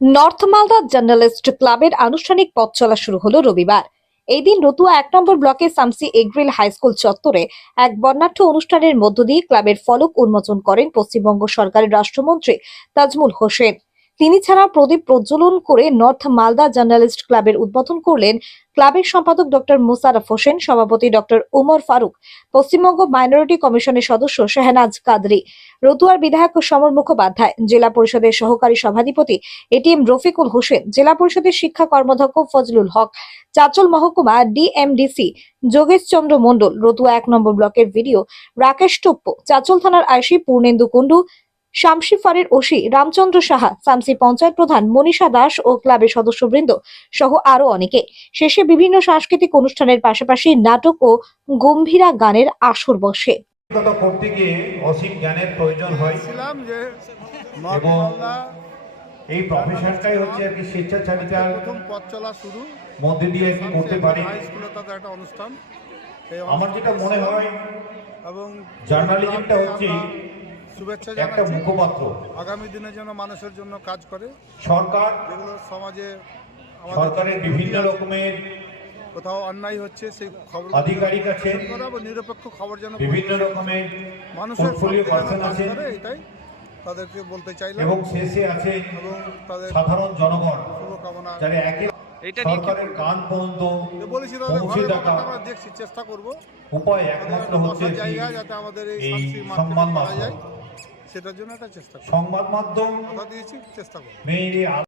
North Malda journalist ক্লাবের আনুষ্ঠানিক পথ চলা শুরু হলো রবিবার। এই দিন রতুয়া এক নম্বর ব্লকে সামসি এগ্রিল হাই স্কুল চত্বরে এক বর্ণাঢ্য অনুষ্ঠানের মধ্য দিয়ে ক্লাবের ফলক উন্মোচন করেন পশ্চিমবঙ্গ সরকারের রাষ্ট্রমন্ত্রী তাজমুল হোসেন। তিনি ছাড়া প্রদীপ প্রজ্বলন করে নর্থ মালদা জার্নালিস্ট ক্লাবের উদ্বোধন করলেন ক্লাবের সম্পাদক ডক্টর মোশারফ হোসেন, সভাপতি ডক্টর উমর ফারুক, পশ্চিমবঙ্গ মাইনরিটি কমিশনের সদস্য শাহনাজ কাদরি, রতুয়ার বিধায়ক সমর মুখোপাধ্যায়, জেলা পরিষদের সহকারী সভাধিপতি এটিএম রফিকুল হোসেন, জেলা পরিষদের শিক্ষা কর্মধ্যক্ষ ফজলুল হক, চাচল মহকুমা ডিএমডিসি, যোগেশ চন্দ্র মণ্ডল, রতুয়া এক নম্বর ব্লকের ভিডিও রাকেশ টপ্প, চাচল থানার আইসি পূর্ণেন্দু কুণ্ডু শামসি ফারের ওসি রামচন্দ্র সাহা সামসি পঞ্চায়েত প্রধান মনীষা দাস ও ক্লাবের সদস্যবৃন্দ সহ আরও অনেকে। শেষে বিভিন্ন সাংস্কৃতিক অনুষ্ঠানের পাশাপাশি নাটক ও গম্ভীরা গানের আসর বসে। করতে গিয়ে অসীম জ্ঞানের প্রয়োজন হয়। যে এবং এই প্রফেশনটাই হচ্ছে আর কি স্বেচ্ছাচারিতার প্রথম পথ চলা শুরু। মধ্যে দিয়ে আর কি করতে পারি। স্কুলে তাদের একটা অনুষ্ঠান। আমার যেটা মনে হয় এবং জার্নালিজমটা হচ্ছে শুভেচ্ছা একটা জানাচ্ছি। মুখপাত্র। আগামী দিনে যেন মানুষের জন্য কাজ করে। সরকার যেগুলো সমাজে আমাদের সরকারের বিভিন্ন রকমের কোথাও অন্যায় হচ্ছে সেই খবর আধিকারিক এবং নিরপেক্ষ খবর যেন বিভিন্ন রকমের মানুষের করে এটাই। তাদেরকে বলতে চাইলাম। এবং শেষে আছে এবং তাদের সাধারণ জনগণ শুভকামনা। যারা একে সরকারের গান পর্যন্ত বলেছি তাদের পৌঁছে ঘরে দেখা আমরা দেখছি চেষ্টা করব। উপায় একমাত্র হচ্ছে জায়গা যাতে আমাদের এই করা মাধ্যম। যায়। সেটার জন্য একটা চেষ্টা সংবাদ মাধ্যম কথা দিয়েছি চেষ্টা করব।